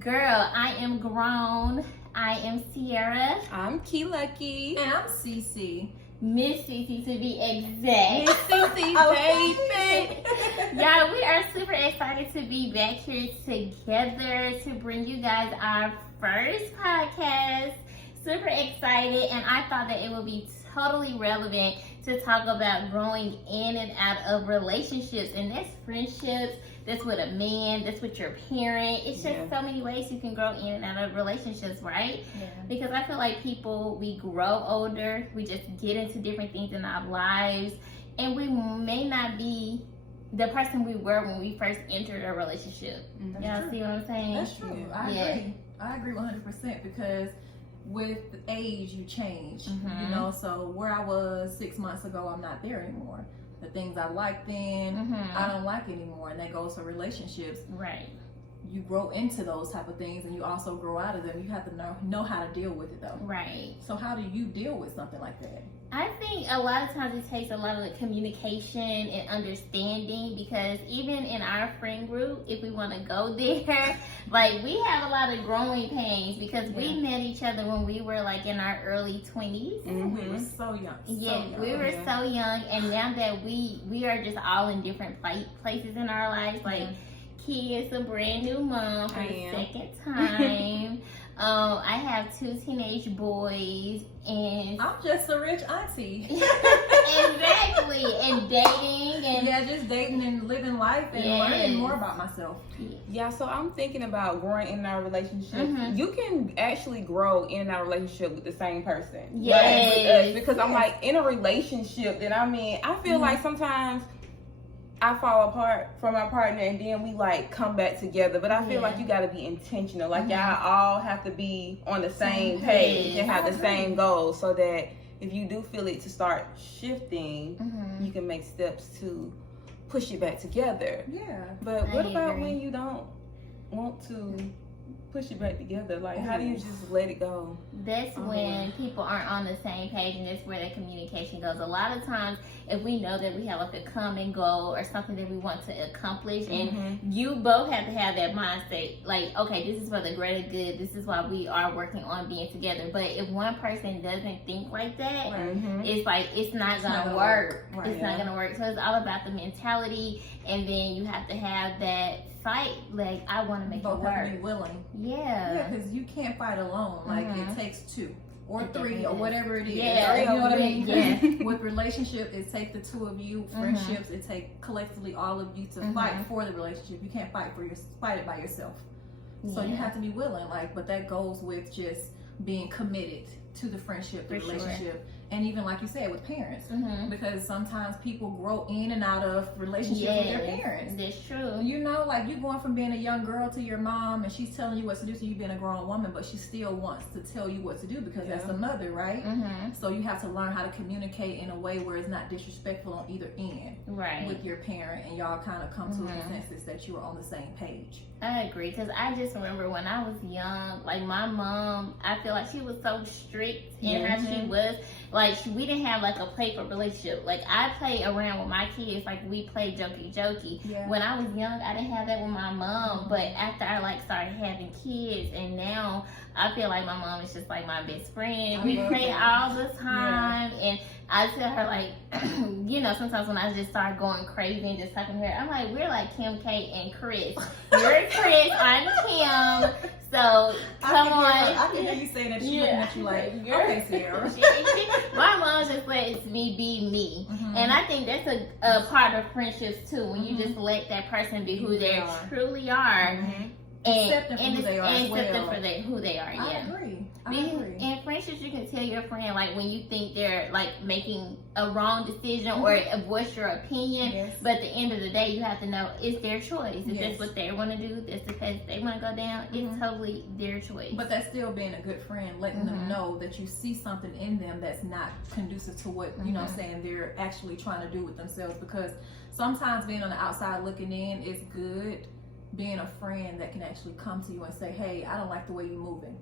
Girl, I am grown. I am Sierra. I'm Key Lucky. And I'm Cece. Miss Cece to be exact. Miss Cece, baby. Y'all, we are super excited to be back here together to bring you guys our first podcast. Super excited, and I thought that it would be totally relevant to talk about growing in and out of relationships, and that's friendships, that's with a man, that's with your parent. It's just so many ways you can grow in and out of relationships, right? Yeah. Because I feel like we grow older, we just get into different things in our lives, and we may not be the person we were when we first entered a relationship. Y'all see what I'm saying? That's true. I agree. I agree 100% because with age you change, you know, so where I was 6 months ago, I'm not there anymore. The things I liked then, I don't like anymore, and that goes for relationships. Right. You grow into those type of things, and you also grow out of them. You have to know how to deal with it, though. Right. So how do you deal with something like that? I think a lot of times it takes a lot of the communication and understanding, because even in our friend group, if we want to go there, like we have a lot of growing pains because we met each other when we were like in our early 20s. We were so young. We were so young, and now that we are just all in different places in our lives, like Key is a brand new mom for the second time. I have 2 teenage boys, and I'm just a rich auntie. Exactly, and dating, and just dating and living life and learning more about myself. Yeah, so I'm thinking about growing in our relationship. You can actually grow in our relationship with the same person. Yes. With us, because I'm like in a relationship that I feel like sometimes I fall apart from my partner and then we like come back together. But I feel like you gotta be intentional. Like y'all all have to be on the same page and have the same goals, so that if you do feel it to start shifting, you can make steps to push it back together. Yeah. But what about when you don't want to push it back together? Like, how do you just let it go? That's when people aren't on the same page, and that's where the communication goes. A lot of times, if we know that we have like a common goal or something that we want to accomplish, and you both have to have that mindset, like, okay, this is for the greater good, this is why we are working on being together. But if one person doesn't think like that, it's like it's not gonna work. It's not gonna work. So it's all about the mentality, and then you have to have that fight, like, I want to make it work. Have to be willing. Yeah, because you can't fight alone. Like it takes 2 or 3 or whatever it is. Yeah, you know what I mean? Yeah. With relationship, it takes the 2 of you. Friendships, it takes collectively all of you to fight for the relationship. You can't fight it by yourself. So you have to be willing. Like, but that goes with just being committed to the friendship, the relationship. And even like you said, with parents, because sometimes people grow in and out of relationships with their parents. That's true. You know, like you going from being a young girl to your mom, and she's telling you what to do, so you being a grown woman, but she still wants to tell you what to do because that's the mother, right? So you have to learn how to communicate in a way where it's not disrespectful on either end, with your parent, and y'all kind of come to a consensus that you are on the same page. I agree, because I just remember when I was young, like my mom, I feel like she was so strict in how she was. Like, we didn't have like a playful relationship. Like, I play around with my kids, like we play jokey. When I was young, I didn't have that with my mom, but after I like started having kids, and now I feel like my mom is just like my best friend. We play all the time, and I tell her, like, you know, sometimes when I just start going crazy and just talking to her, I'm like, we're like Kim K and Chris. You're Chris, I'm Kim. So come on. I can hear you saying that. She's looking at you like, okay, Sarah. My mom just lets me be me, and I think that's a part of friendships too. When you just let that person be who they truly are. And accept them for who they are. Who they are. I agree. In friendships, you can tell your friend, like, when you think they're like making a wrong decision or voice your opinion, but at the end of the day, you have to know it's their choice. If that's what they want to do, that's the path they want to go down, it's totally their choice. But that's still being a good friend, letting them know that you see something in them that's not conducive to what, you know what I'm saying, they're actually trying to do with themselves. Because sometimes being on the outside looking in is good. Being a friend that can actually come to you and say, hey, I don't like the way you're moving.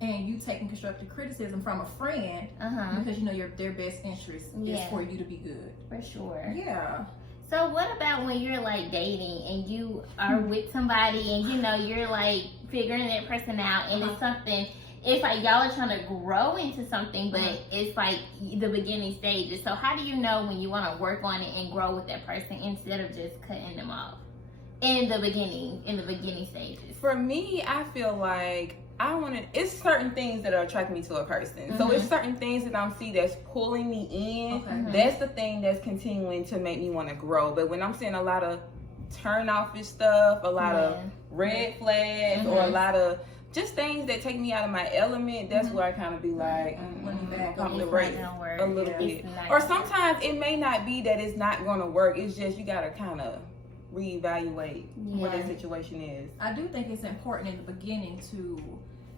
And you taking constructive criticism from a friend because you know their best interest is for you to be good. For sure. Yeah. So what about when you're like dating and you are with somebody and you know you're like figuring that person out and it's something, it's like y'all are trying to grow into something, but it's like the beginning stages. So how do you know when you want to work on it and grow with that person instead of just cutting them off in the beginning stages? For me, I feel like it's certain things that are attracting me to a person. So it's certain things that I'm see that's pulling me in. That's the thing that's continuing to make me want to grow. But when I'm seeing a lot of turn offish stuff, a lot of red flags, or a lot of just things that take me out of my element, that's where I kind of be like, pump the brakes a little bit. Or sometimes it may not be that it's not going to work. It's just you got to kind of reevaluate what the situation is. I do think it's important in the beginning to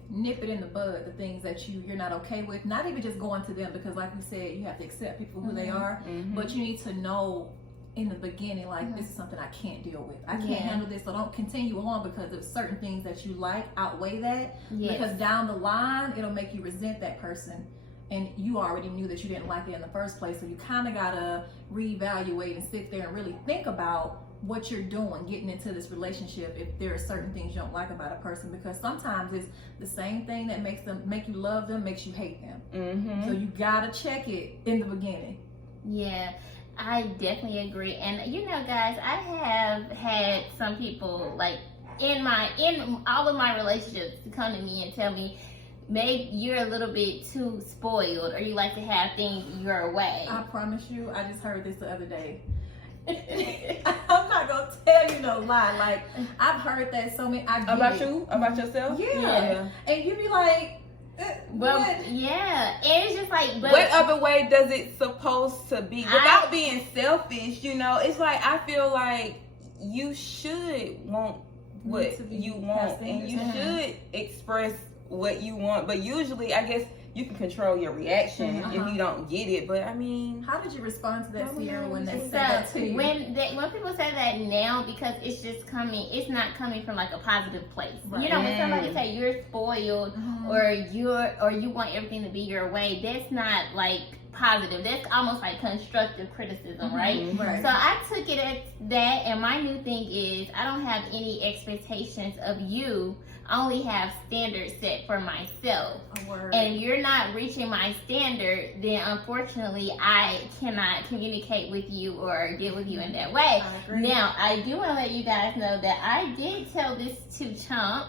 nip it in the bud, the things that you're not okay with. Not even just going to them, because like we said, you have to accept people who they are, but you need to know in the beginning, like, this is something I can't deal with. I can't handle this, so don't continue on because of certain things that you like outweigh that. Because down the line, it'll make you resent that person. And you already knew that you didn't like it in the first place. So you kind of got to reevaluate and sit there and really think about what you're doing getting into this relationship if there are certain things you don't like about a person, because sometimes it's the same thing that make you love them makes you hate them. So you gotta check it in the beginning. Yeah, I definitely agree. And you know, guys, I have had some people like in all of my relationships to come to me and tell me, maybe you're a little bit too spoiled, or you like to have things your way. I promise you, I just heard this the other day. I'm not gonna tell you no lie. Like, I've heard that so many. About you? About yourself? Yeah. And you be like, well, what? Yeah. And it's just like, but what other way does it supposed to be? Without being selfish, you know, it's like I feel like you should want what you want, and you should express what you want. But usually, I guess you can control your reaction if you don't get it. But I mean, how did you respond to that, Sierra, when they said that to you? When people say that now, because it's just it's not coming from like a positive place. Right. You know, when somebody say you're spoiled or you want everything to be your way, that's not like positive. That's almost like constructive criticism, right? So I took it as that, and my new thing is I don't have any expectations of you. I only have standards set for myself. And if you're not reaching my standard, then unfortunately I cannot communicate with you or deal with you in that way. Now, I do want to let you guys know that I did tell this to Chump,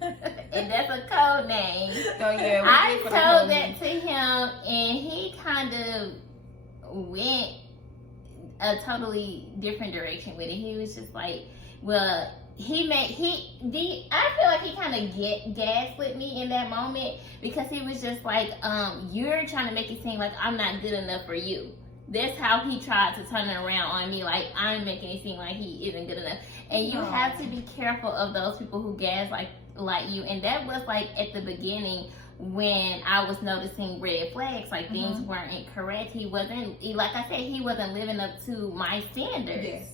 and that's a code name. Oh, yeah, I told that to him, and he kind of went a totally different direction with it. He was just like, well, I feel like he kind of gaslit me in that moment, because he was just like, you're trying to make it seem like I'm not good enough for you. That's how he tried to turn it around on me, like I'm making it seem like he isn't good enough. And you have to be careful of those people who gaslight you. And that was like at the beginning when I was noticing red flags, like things weren't correct. He wasn't, like I said, he wasn't living up to my standards.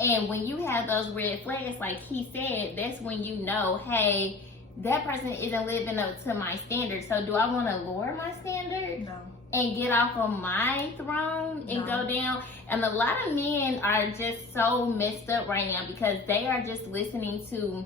And when you have those red flags, like he said, that's when you know, hey, that person isn't living up to my standards. So do I want to lower my standard? No. And get off of my throne and go down? And a lot of men are just so messed up right now because they are just listening to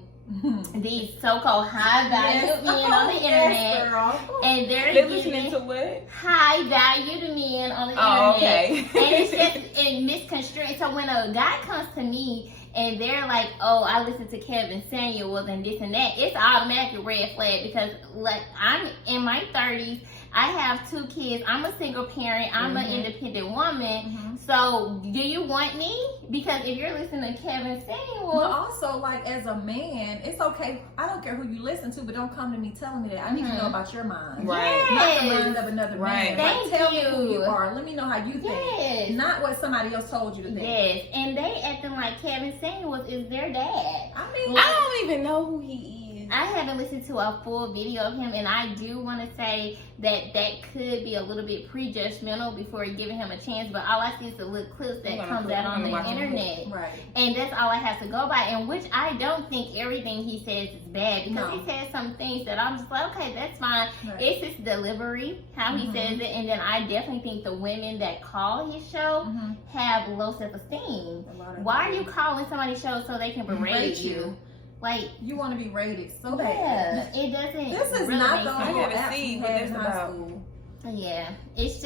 these so-called high-value men on the internet, and they're listening to what? High-value men on the internet, and it's just misconstrued. So when a guy comes to me and they're like, "Oh, I listened to Kevin Samuels and this and that," it's automatic red flag, because like I'm in my 30s. I have 2 kids. I'm a single parent. I'm an independent woman. So, do you want me? Because if you're listening to Kevin Samuels, well, also like as a man, it's okay. I don't care who you listen to, but don't come to me telling me that. I need to know about your mind, right? Not the mind of another man. Thank tell you. me who you are. Let me know how you think, not what somebody else told you to think. Yes, and they acting like Kevin Samuels is their dad. I mean, I don't even know who he is. I haven't listened to a full video of him, and I do want to say that could be a little bit prejudgmental before giving him a chance. But all I see is the little clips that comes out on the internet, right? And that's all I have to go by. And which I don't think everything he says is bad, because he says some things that I'm just like, okay, that's fine. Right. It's his delivery, how he says it, and then I definitely think the women that call his show have low self-esteem. Why are you calling somebody's show so they can berate you? Like, you want to be rated so bad. bad. It doesn't. This is really not the make whole sense. app we had in high school. Yeah, it's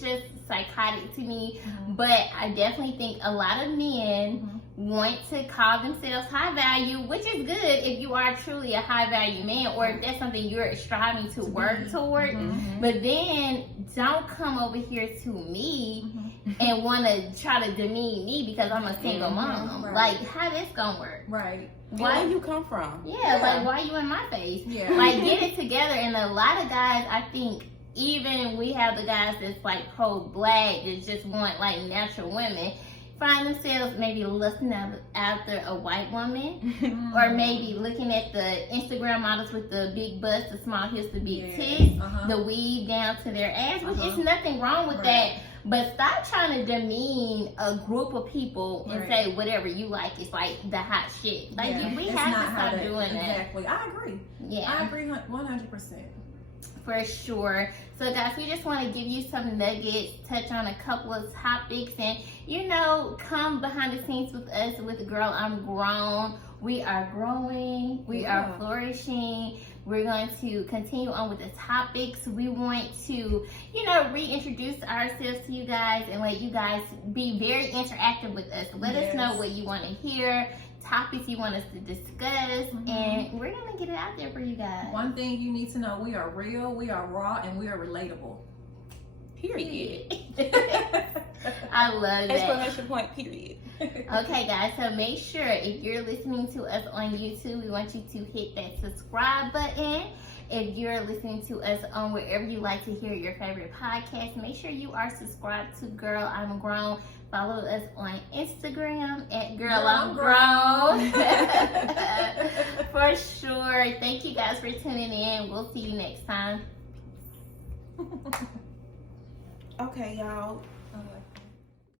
just psychotic to me. But I definitely think a lot of men want to call themselves high value, which is good if you are truly a high value man, or if that's something you're striving to work toward. But then don't come over here to me and want to try to demean me because I'm a single mom. Right. Like, how this gonna work? Right. Where you come from? Yeah, like, why you in my face? Yeah. Like, get it together. And a lot of guys, I think, even we have the guys that's like pro-black that just want like natural women, find themselves maybe lusting after a white woman, or maybe looking at the Instagram models with the big butts, the small hips, the big tits, the weave down to their ass, which is nothing wrong with that. But stop trying to demean a group of people and say whatever you like is like the hot shit. Like, we have to stop doing that. Exactly. I agree. Yeah. I agree 100%. For sure. So guys, we just want to give you some nuggets, touch on a couple of topics, and come behind the scenes with us with Girl I'm Grown. We are growing, we are flourishing. We're going to continue on with the topics. We want to, reintroduce ourselves to you guys and let you guys be very interactive with us. Let us know what you want to hear, topics you want us to discuss, and we're going to get it out there for you guys. One thing you need to know, we are real, we are raw, and we are relatable. Period. I love that. Exclamation point, period. Okay, guys, so make sure if you're listening to us on YouTube, we want you to hit that subscribe button. If you're listening to us on wherever you like to hear your favorite podcast, make sure you are subscribed to Girl I'm Grown. Follow us on Instagram at Girl I'm Grown. For sure. Thank you guys for tuning in. We'll see you next time. Okay, y'all. Okay.